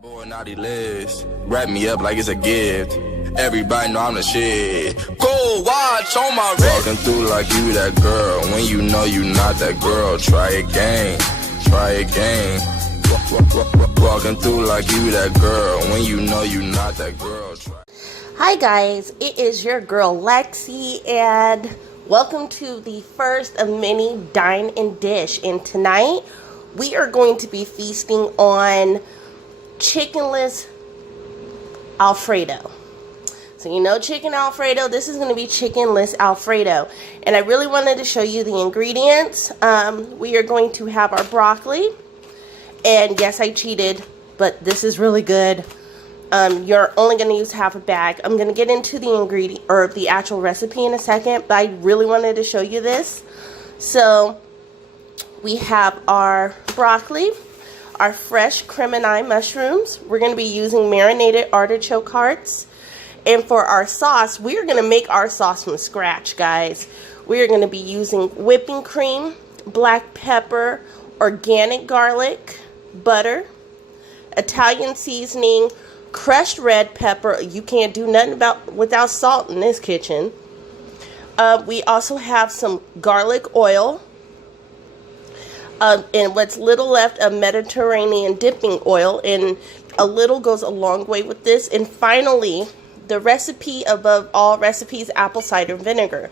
Boy, naughty list. Wrap me up like it's a gift. Everybody know I'm the shit. Go watch on my wrist. Walking through like you that girl. When you know you not that girl, try again. Try again. Walking through like you that girl. When you know you not that girl, try. Hi guys, it is your girl Lexi and welcome to the first of many Dine and Dish. And tonight we are going to be feasting on ChickenLESS Alfredo. So you know chicken Alfredo, this is going to be ChickenLESS Alfredo. And I really wanted to show you the ingredients. We are going to have our broccoli. And yes, I cheated, but this is really good. You're only going to use half a bag. I'm going to get into the ingredient or the actual recipe in a second, but I really wanted to show you this. So we have our broccoli, our fresh cremini mushrooms. We're going to be using marinated artichoke hearts. And for our sauce, we are going to make our sauce from scratch, guys. We are going to be using whipping cream, black pepper, organic garlic, butter, Italian seasoning, crushed red pepper. You can't do nothing without salt in this kitchen. We also have some garlic oil, and what's little left of Mediterranean dipping oil, and a little goes a long way with this. And finally, the recipe above all recipes, apple cider vinegar.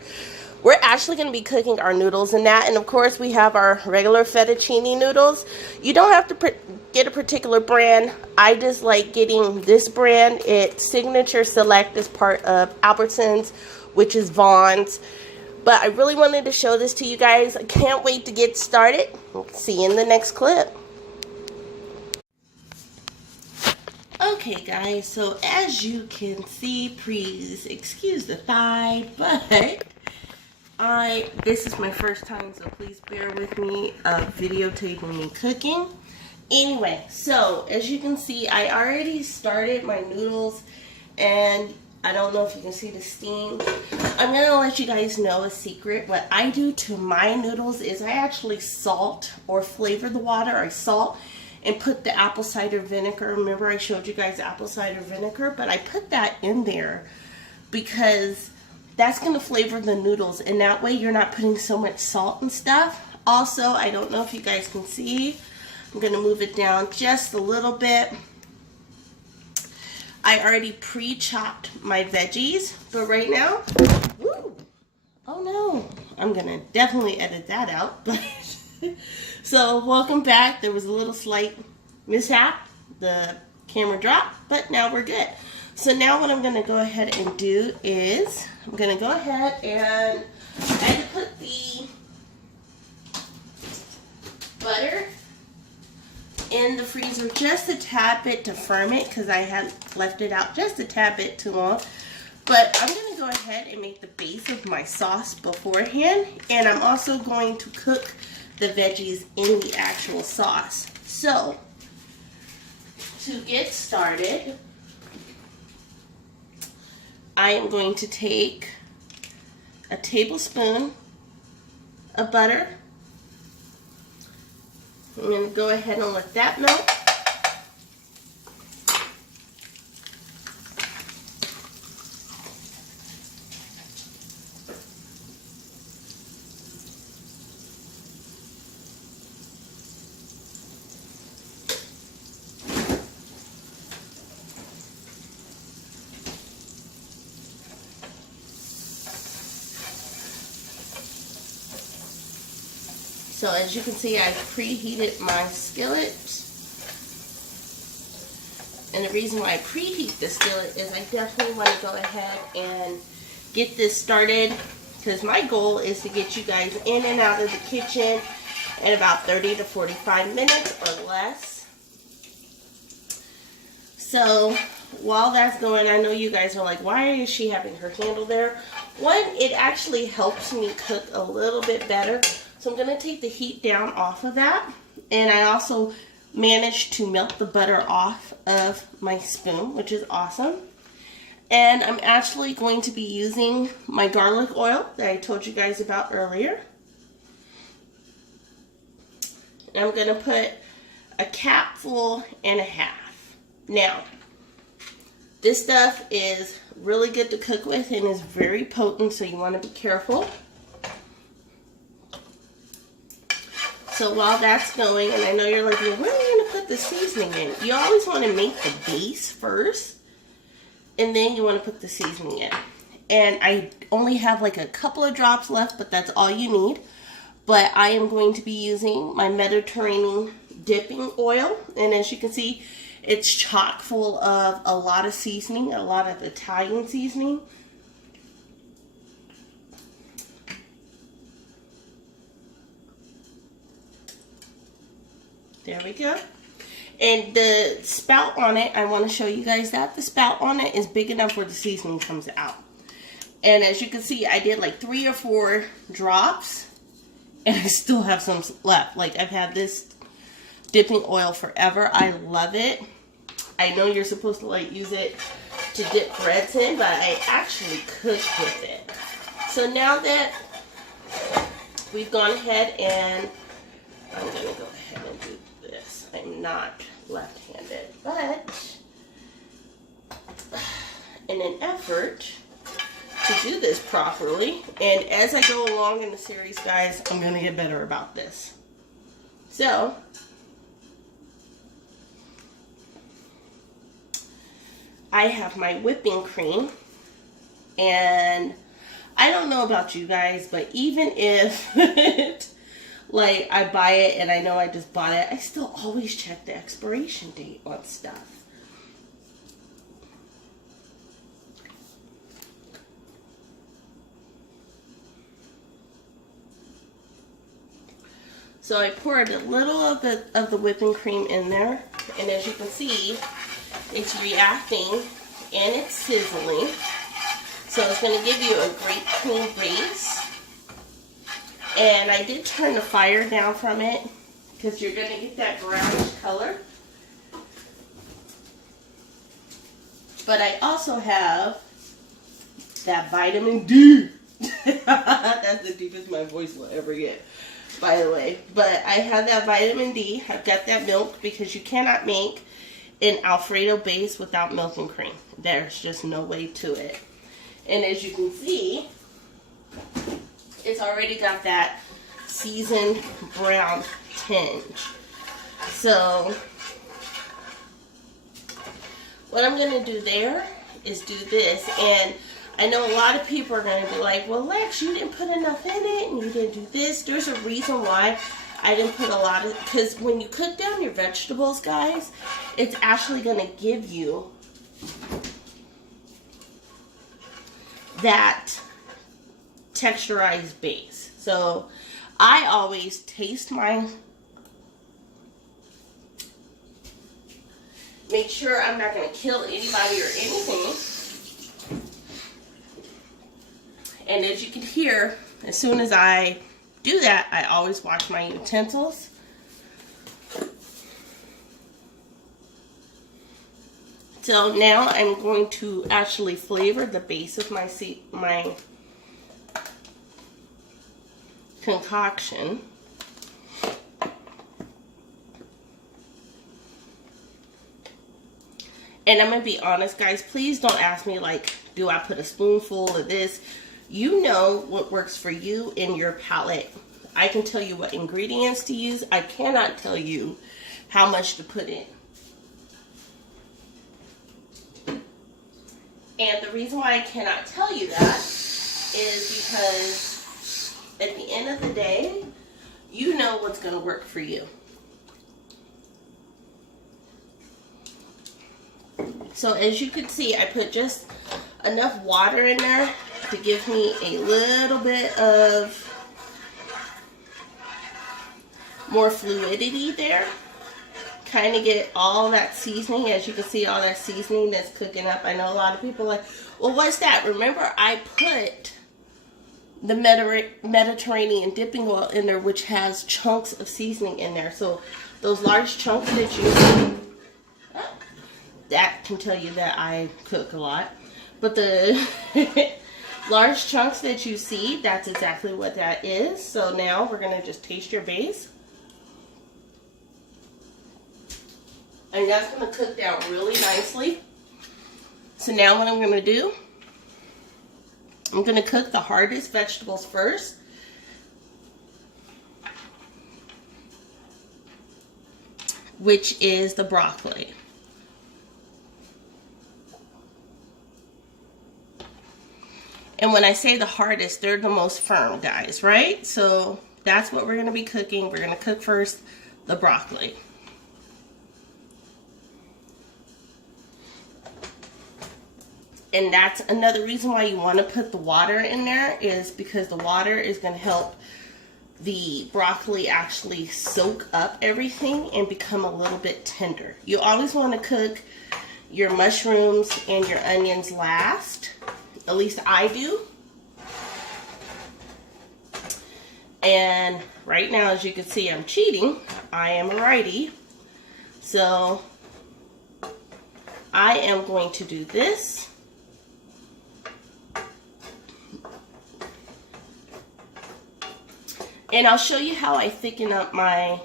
We're actually going to be cooking our noodles in that. And of course, we have our regular fettuccine noodles. You don't have to get a particular brand. I just like getting this brand. It's Signature Select as part of Albertsons, which is Vaughn's. But I really wanted to show this to you guys. I can't wait to get started. See you in the next clip. Okay guys, so as you can see, please excuse the thigh, but this is my first time, so please bear with me videotaping me cooking. Anyway, so as you can see, I already started my noodles, and I don't know if you can see the steam. I'm going to let you guys know a secret. What I do to my noodles is I actually salt or flavor the water. I salt and put the apple cider vinegar. Remember I showed you guys apple cider vinegar, but I put that in there because that's going to flavor the noodles, and that way you're not putting so much salt and stuff. Also, I don't know if you guys can see, I'm going to move it down just a little bit. I already pre-chopped my veggies, but right now, woo, oh no, I'm going to definitely edit that out. But so welcome back. There was a little slight mishap. The camera dropped, but now we're good. So now what I'm going to go ahead and do is I'm going to go ahead and I put the butter in the freezer just a tad bit to firm it because I had left it out just a tad bit too long. But I'm going to go ahead and make the base of my sauce beforehand, and I'm also going to cook the veggies in the actual sauce. So to get started, I am going to take a tablespoon of butter. I'm going to go ahead and let that melt. So as you can see, I preheated my skillet. And the reason why I preheat the skillet is I definitely want to go ahead and get this started, because my goal is to get you guys in and out of the kitchen in about 30 to 45 minutes or less. So while that's going, I know you guys are like, why is she having her handle there? One, it actually helps me cook a little bit better. So I'm going to take the heat down off of that. And I also managed to melt the butter off of my spoon, which is awesome. And I'm actually going to be using my garlic oil that I told you guys about earlier. And I'm going to put a capful and a half. Now, this stuff is really good to cook with and is very potent, so you want to be careful. So while that's going, and I know you're like, well, where are you going to put the seasoning in? You always want to make the base first, and then you want to put the seasoning in. And I only have like a couple of drops left, but that's all you need. But I am going to be using my Mediterranean dipping oil, and as you can see, it's chock full of a lot of seasoning, a lot of Italian seasoning. There we go. And the spout on it, I want to show you guys that. The spout on it is big enough where the seasoning comes out. And as you can see, I did like 3 or 4 drops. And I still have some left. Like, I've had this dipping oil forever. I love it. I know you're supposed to like use it to dip breads in, but I actually cook with it. So now that we've gone ahead, and I'm going to go ahead and do this. I'm not left-handed, but in an effort to do this properly, and as I go along in the series, guys, I'm going to get better about this. So, I have my whipping cream, and I don't know about you guys, but even if like I buy it and I know I just bought it, I still always check the expiration date on stuff. So I poured a little of the whipping cream in there, and as you can see, it's reacting and it's sizzling. So it's going to give you a great clean base. And I did turn the fire down from it because you're going to get that brownish color. But I also have that vitamin D. That's the deepest my voice will ever get, by the way. But I have that vitamin D. I've got that milk because you cannot make an Alfredo base without milk and cream. There's just no way to it. And as you can see, it's already got that seasoned brown tinge. So what I'm going to do there is do this. And I know a lot of people are going to be like, well, Lex, you didn't put enough in it and you didn't do this. There's a reason why I didn't put a lot of, because when you cook down your vegetables, guys, it's actually going to give you that texturized base. So I always taste mine, make sure I'm not going to kill anybody or anything. And as you can hear, as soon as I do that, I always wash my utensils. So now I'm going to actually flavor the base of my concoction. And I'm going to be honest, guys, please don't ask me like, do I put a spoonful of this? You know what works for you in your palate. I can tell you what ingredients to use. I cannot tell you how much to put in. And the reason why I cannot tell you that is because at the end of the day, you know what's going to work for you. So as you can see, I put just enough water in there to give me a little bit of more fluidity there. Kind of get all that seasoning. As you can see, all that seasoning that's cooking up. I know a lot of people are like, well, what's that? Remember, I put the Mediterranean dipping oil in there, which has chunks of seasoning in there. So those large chunks that you see, that can tell you that I cook a lot. But the large chunks that you see, that's exactly what that is. So now we're going to just taste your base. And that's going to cook down really nicely. So now what I'm going to do, I'm going to cook the hardest vegetables first. Which is the broccoli. And when I say the hardest, they're the most firm, guys, right? So that's what we're going to be cooking. We're going to cook first the broccoli. And that's another reason why you want to put the water in there, is because the water is going to help the broccoli actually soak up everything and become a little bit tender. You always want to cook your mushrooms and your onions last. At least I do. And right now, as you can see, I'm cheating. I am a righty. So I am going to do this. And I'll show you how I thicken up my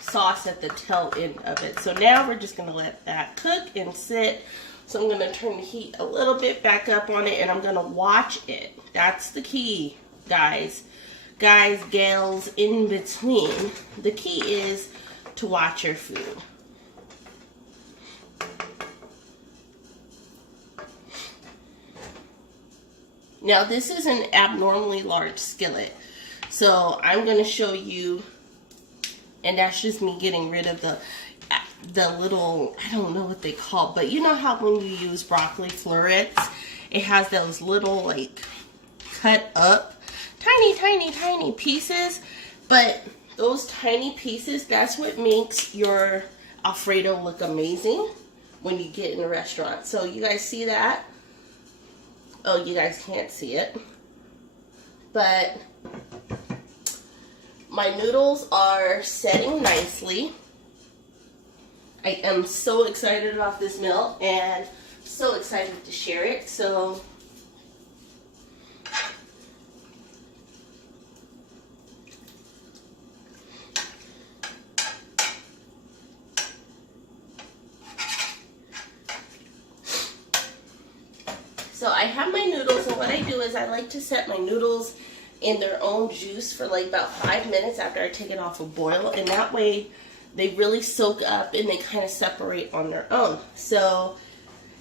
sauce at the tail end of it. So now we're just going to let that cook and sit. So I'm going to turn the heat a little bit back up on it, and I'm going to watch it. That's the key, guys. Guys, gals, in between. The key is to watch your food. Now this is an abnormally large skillet, so I'm going to show you, and that's just me getting rid of the little, I don't know what they call, but you know how when you use broccoli florets, it has those little like cut up tiny pieces, but those tiny pieces, that's what makes your Alfredo look amazing when you get in a restaurant. So you guys see that? Oh, you guys can't see it, but my noodles are setting nicely. I am so excited about this meal and so excited to share it. So I have my noodles, and what I do is I like to set my noodles in their own juice for like about 5 minutes after I take it off a boil, and that way they really soak up and they kind of separate on their own. So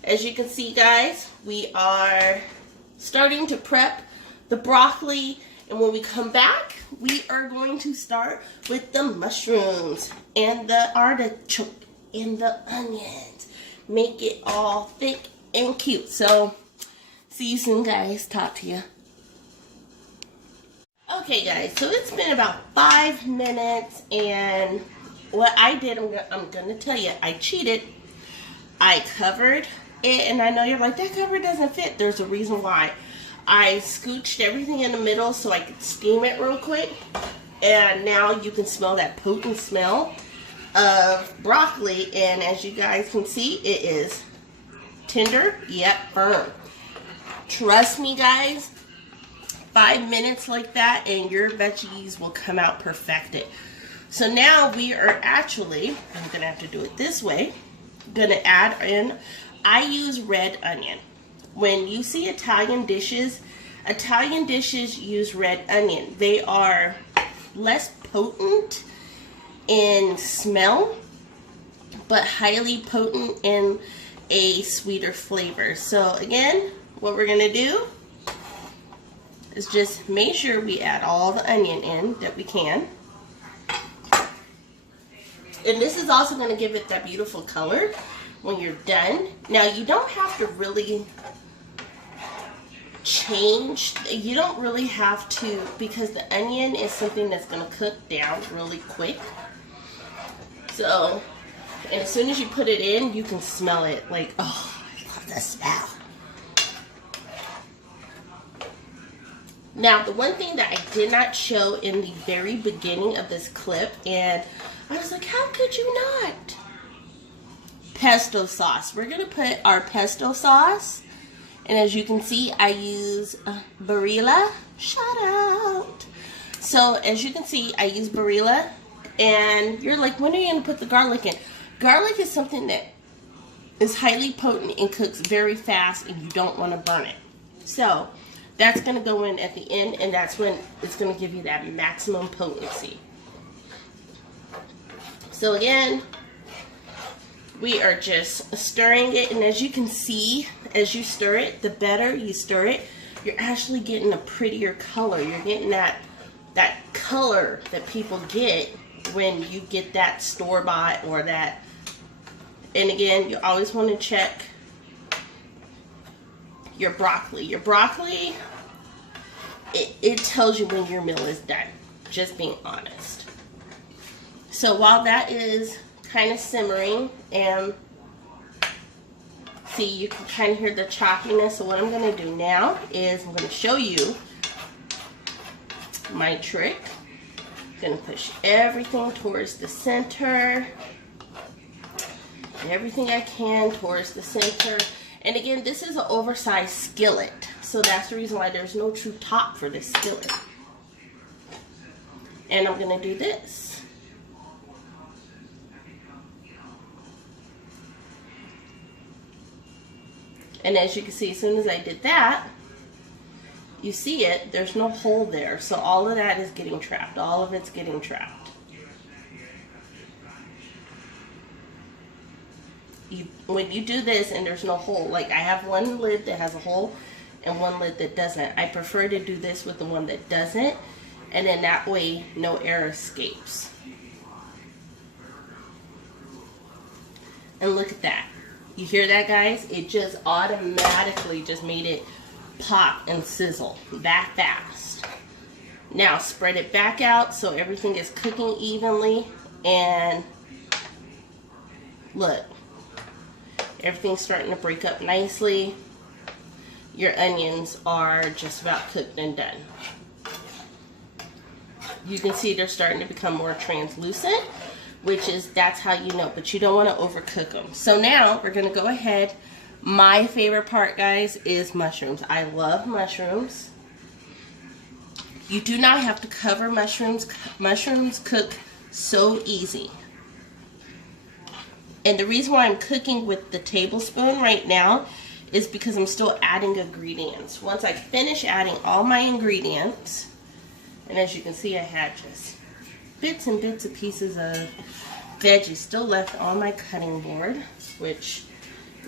as you can see, guys, we are starting to prep the broccoli, and when we come back, we are going to start with the mushrooms and the artichoke and the onions. Make it all thick and cute. So see you soon, guys. Talk to you. Okay, guys, so it's been about 5 minutes, and what I did, I'm going to tell you, I cheated. I covered it, and I know you're like, that cover doesn't fit. There's a reason why. I scooched everything in the middle so I could steam it real quick, and now you can smell that potent smell of broccoli, and as you guys can see, it is tender yet firm. Trust me, guys, 5 minutes like that and your veggies will come out perfected. So now we are actually, I'm going to have to do it this way, going to add in, I use red onion. When you see Italian dishes use red onion. They are less potent in smell, but highly potent in a sweeter flavor. So again, what we're going to do is just make sure we add all the onion in that we can. And this is also going to give it that beautiful color when you're done. Now, you don't have to really change. You don't really have to, because the onion is something that's going to cook down really quick. So, and as soon as you put it in, you can smell it. Like, oh, I love the smell. Now, the one thing that I did not show in the very beginning of this clip, and I was like, how could you not? Pesto sauce. We're going to put our pesto sauce, and as you can see, I use Barilla. Shout out. So, as you can see, I use Barilla And you're like, when are you going to put the garlic in? Garlic is something that is highly potent and cooks very fast, and you don't want to burn it. So that's going to go in at the end, and that's when it's going to give you that maximum potency. So again, we are just stirring it, and as you can see, as you stir it, the better you stir it, you're actually getting a prettier color. You're getting that color that people get when you get that store-bought or that. And again, you always want to check your broccoli. Your broccoli, it tells you when your meal is done, just being honest. So while that is kind of simmering, and see, you can kind of hear the choppiness. So what I'm going to do now is I'm going to show you my trick. I'm going to push everything towards the center. Everything I can towards the center. And again, this is an oversized skillet, so that's the reason why there's no true top for this skillet. And I'm going to do this. And as you can see, as soon as I did that, you see it, there's no hole there. So all of that is getting trapped. All of it's getting trapped. When you do this and there's no hole, like I have one lid that has a hole and one lid that doesn't. I prefer to do this with the one that doesn't, and then that way no air escapes. And look at that. You hear that, guys? It just automatically just made it pop and sizzle that fast. Now spread it back out so everything is cooking evenly, and look. Everything's starting to break up nicely. Your onions are just about cooked and done. You can see they're starting to become more translucent, that's how you know, but you don't want to overcook them. So now we're going to go ahead. My favorite part, guys, is mushrooms. I love mushrooms. You do not have to cover mushrooms. Mushrooms cook so easy. And the reason why I'm cooking with the tablespoon right now is because I'm still adding ingredients. Once I finish adding all my ingredients, and as you can see, I had just bits and bits of pieces of veggies still left on my cutting board, which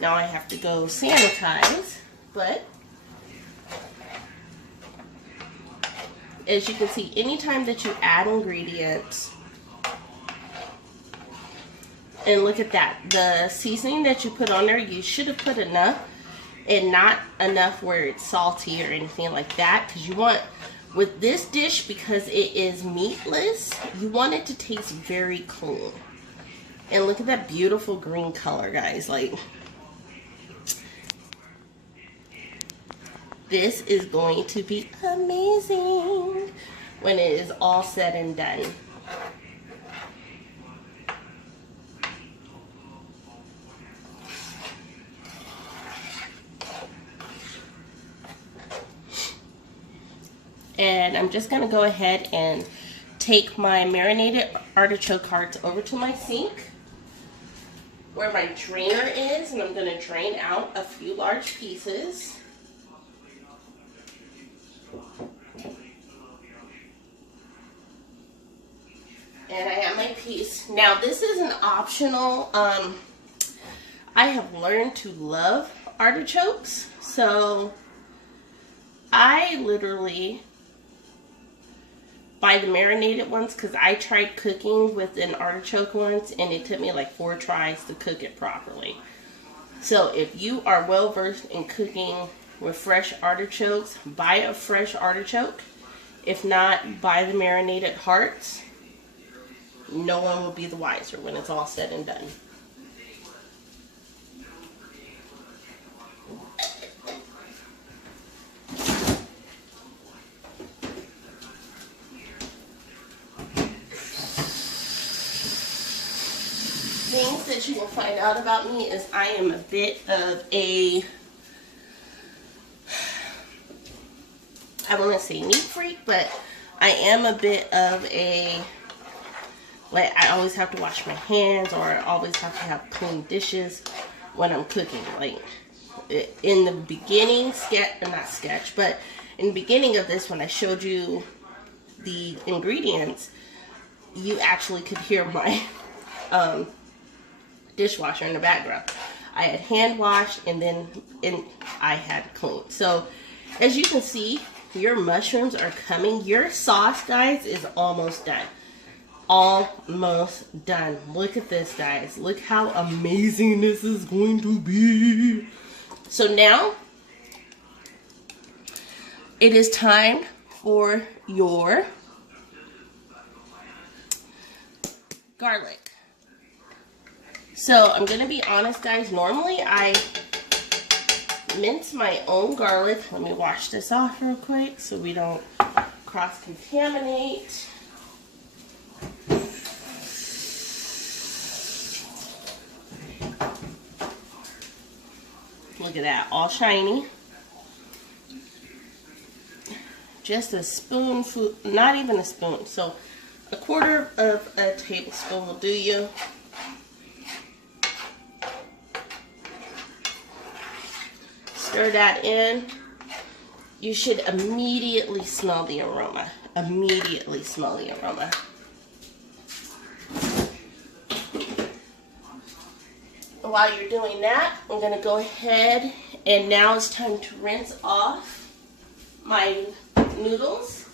now I have to go sanitize. But as you can see, anytime that you add ingredients, and look at that, the seasoning that you put on there, you should have put enough, and not enough where it's salty or anything like that, because you want, with this dish, because it is meatless, you want it to taste very clean. And look at that beautiful green color, guys. Like, this is going to be amazing when it is all said and done. And I'm just going to go ahead and take my marinated artichoke hearts over to my sink where my drainer is, and I'm going to drain out a few large pieces. And I have my piece. Now this is an optional, I have learned to love artichokes, so I literally buy the marinated ones, because I tried cooking with an artichoke once and it took me like 4 tries to cook it properly. So if you are well versed in cooking with fresh artichokes, buy a fresh artichoke. If not, buy the marinated hearts. No one will be the wiser when it's all said and done. Things that you will find out about me is I am a bit of a, I want to say neat freak, but I am a bit of a Like, I always have to wash my hands, or I always have to have clean dishes when I'm cooking. Like, in the beginning, but in the beginning of this, when I showed you the ingredients, you actually could hear my dishwasher in the background. I had hand washed, and then I had cleaned. So, as you can see, your mushrooms are coming. Your sauce, guys, is almost done. Almost done. Look at this, guys. Look how amazing this is going to be. So now it is time for your garlic. So I'm going to be honest, guys. Normally I mince my own garlic. Let me wash this off real quick so we don't cross-contaminate. Look at that, all shiny. Just a spoonful, not even a spoon. So a quarter of a tablespoon will do you. Stir that in. You should immediately smell the aroma. Immediately smell the aroma. While you're doing that, I'm going to go ahead, and now it's time to rinse off my noodles.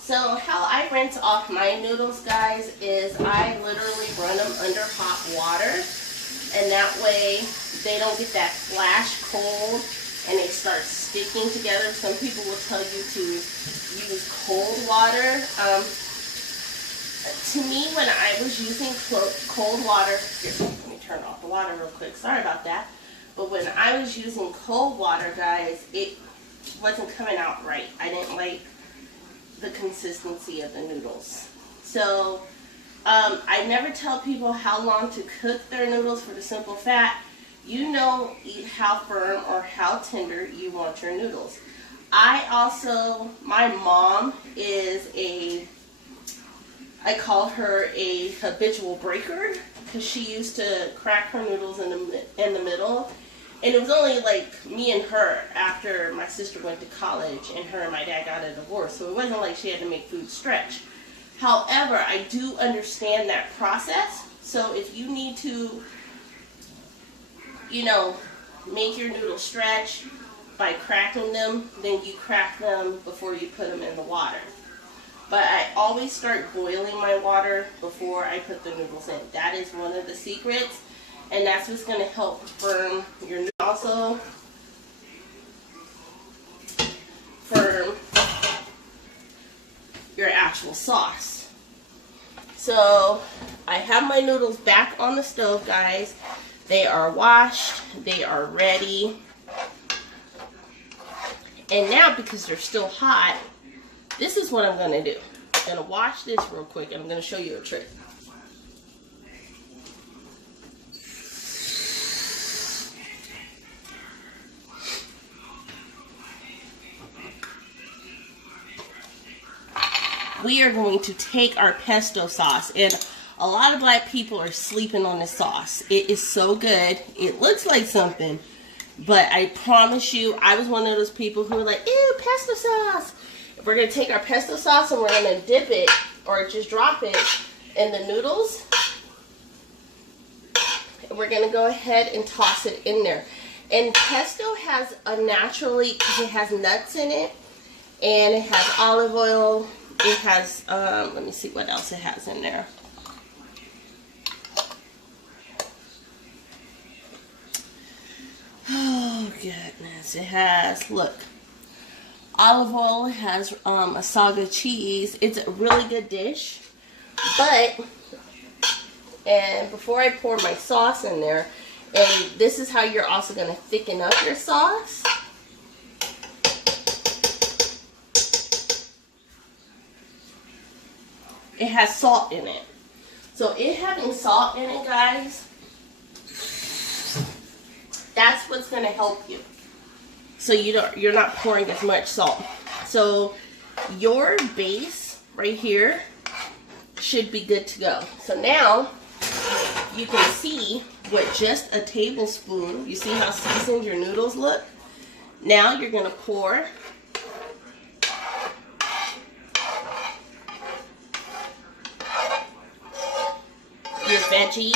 So how I rinse off my noodles, guys, is I literally run them under hot water, and that way they don't get that flash cold and they start sticking together. Some people will tell you to use cold water. To me, when I was using cold water, here, let me turn off the water real quick, sorry about that. But when I was using cold water, guys, it wasn't coming out right. I didn't like the consistency of the noodles. So I never tell people how long to cook their noodles for the simple fact, you know how firm or how tender you want your noodles. My mom is I call her a habitual breaker, because she used to crack her noodles in the middle. And it was only like me and her after my sister went to college and her and my dad got a divorce. So it wasn't like she had to make food stretch. However, I do understand that process. So if you need to, you know, make your noodles stretch by cracking them, then you crack them before you put them in the water. But I always start boiling my water before I put the noodles in. That is one of the secrets. And that's what's going to help firm your noodles. Also, firm your actual sauce. So, I have my noodles back on the stove, guys. They are washed. They are ready. And now, because they're still hot, this is what I'm going to do. I'm going to wash this real quick, and I'm going to show you a trick. We are going to take our pesto sauce, and a lot of black people are sleeping on this sauce. It is so good. It looks like something, but I promise you, I was one of those people who were like, ew, pesto sauce. We're going to take our pesto sauce and we're going to dip it, or just drop it in the noodles. And we're going to go ahead and toss it in there. And pesto has because it has nuts in it, and it has olive oil. It has, let me see what else it has in there. Oh, goodness. It has, look, olive oil. It has a saga cheese. It's a really good dish. But, and before I pour my sauce in there, And this is how you're also going to thicken up your sauce. It has salt in it. So it having salt in it, guys, that's what's going to help you. So you're not pouring as much salt. So your base right here should be good to go. So now you can see with just a tablespoon, you see how seasoned your noodles look? Now you're going to pour your veggies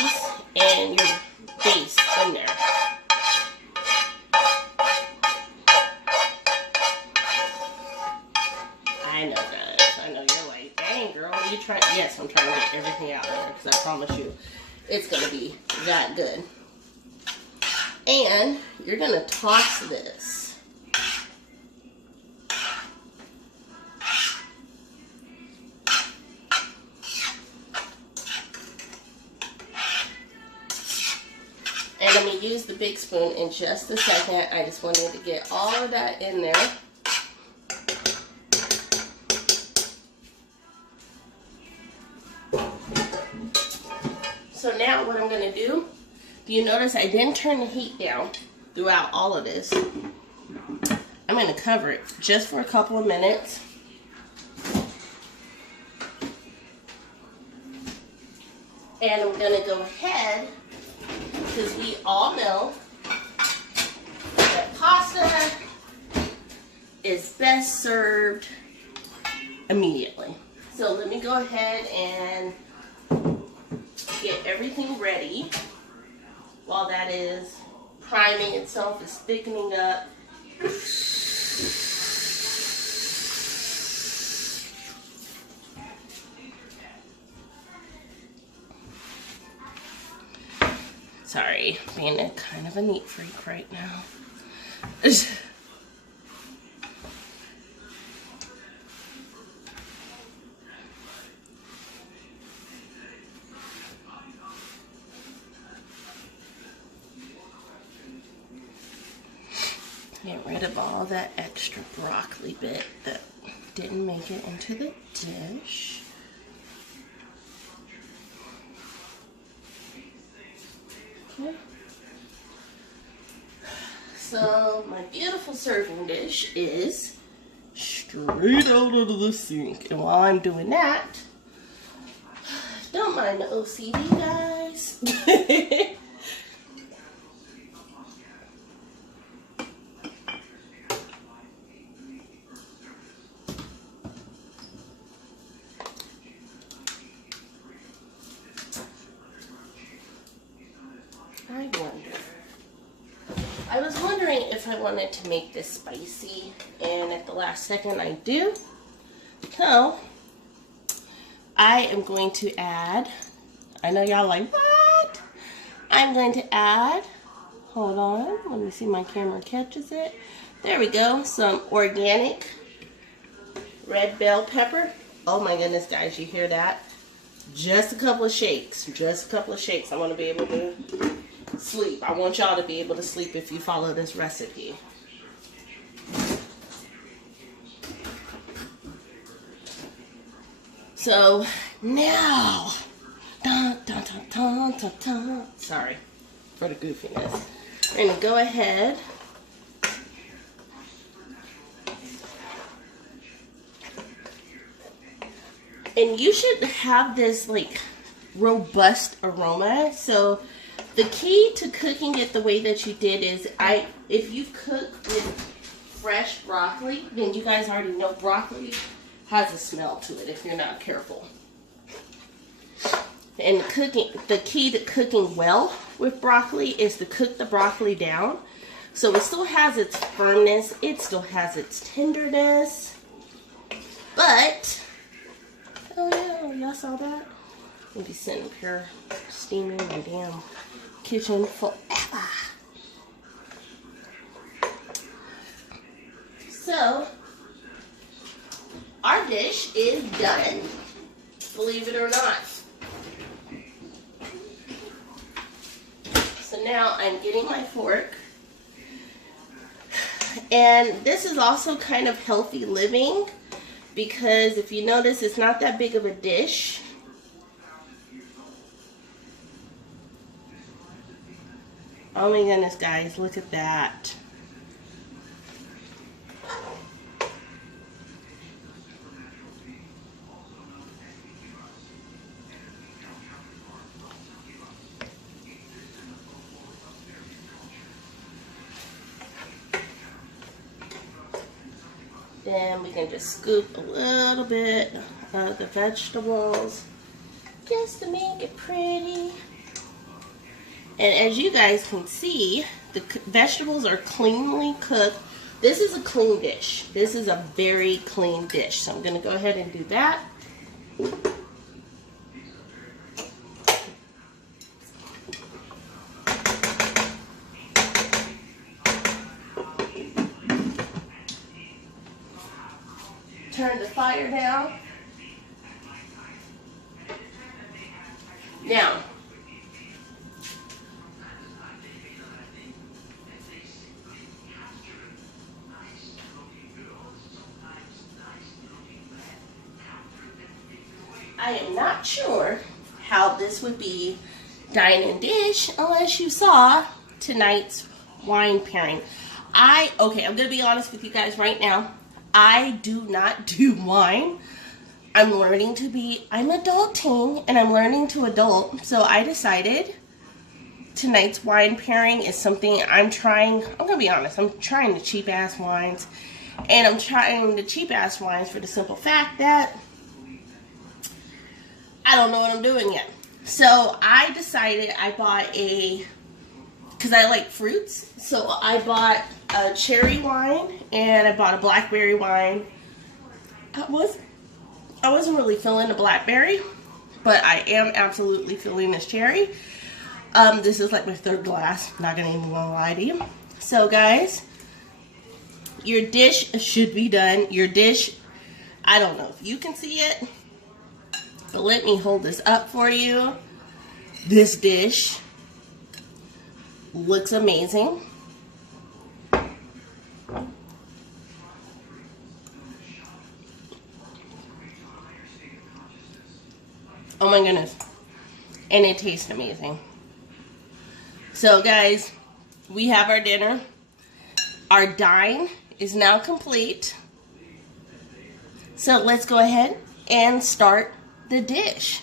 and your base in there. I know, guys. I know you're like, dang, girl, are you trying? Yes, I'm trying to get everything out there because I promise you it's going to be that good. And you're going to toss this. And I'm going to use the big spoon in just a second. I just wanted to get all of that in there. So now what I'm going to do, you notice I didn't turn the heat down throughout all of this. I'm going to cover it just for a couple of minutes. And I'm going to go ahead, because we all know that pasta is best served immediately. So let me go ahead and get everything ready while that is priming itself, is thickening up. Sorry, being a kind of a neat freak right now. Get rid of all that extra broccoli bit that didn't make it into the dish. Okay. So my beautiful serving dish is straight out of the sink. And while I'm doing that, don't mind the OCD, guys. I was wondering if I wanted to make this spicy, and at the last second I do. So I am going to add, I know y'all like, what? I'm going to add, hold on, let me see my camera catches it. There we go, some organic red bell pepper. Oh my goodness, guys, you hear that? Just a couple of shakes, just a couple of shakes. I want to be able to sleep. I want y'all to be able to sleep if you follow this recipe. So now, dun, dun, dun, dun, dun, dun. Sorry for the goofiness. We're gonna go ahead and you should have this like robust aroma. So the key to cooking it the way that you did is, if you cook with fresh broccoli, then you guys already know broccoli has a smell to it if you're not careful. And the key to cooking well with broccoli is to cook the broccoli down. So it still has its firmness, it still has its tenderness, but, oh yeah, y'all saw that? We'll be sitting up here steaming my damn kitchen forever. So, our dish is done, believe it or not. So So now I'm getting my fork. And this is also kind of healthy living because if you notice, it's not that big of a dish. Oh my goodness, guys, look at that. Then we can just scoop a little bit of the vegetables just to make it pretty. And as you guys can see, the vegetables are cleanly cooked. This is a clean dish. This is a very clean dish. So I'm going to go ahead and do that. Turn the fire down. Now, I am not sure how this would be dine and dish unless you saw tonight's wine pairing. Okay, I'm going to be honest with you guys right now. I do not do wine. I'm adulting and I'm learning to adult. So I decided tonight's wine pairing is something I'm trying. I'm going to be honest. I'm trying the cheap ass wines. And I'm trying the cheap ass wines for the simple fact that I don't know what I'm doing yet. So I decided because I like fruits, so I bought a cherry wine and I bought a blackberry wine. I wasn't really feeling the blackberry, but I am absolutely feeling this cherry. This is like my third glass, not gonna even lie to you. So guys, your dish should be done. Your dish, I don't know if you can see it, but let me hold this up for you. This dish looks amazing. Oh my goodness. And it tastes amazing. So guys, we have our dinner. Our dine is now complete. So let's go ahead and start the dish.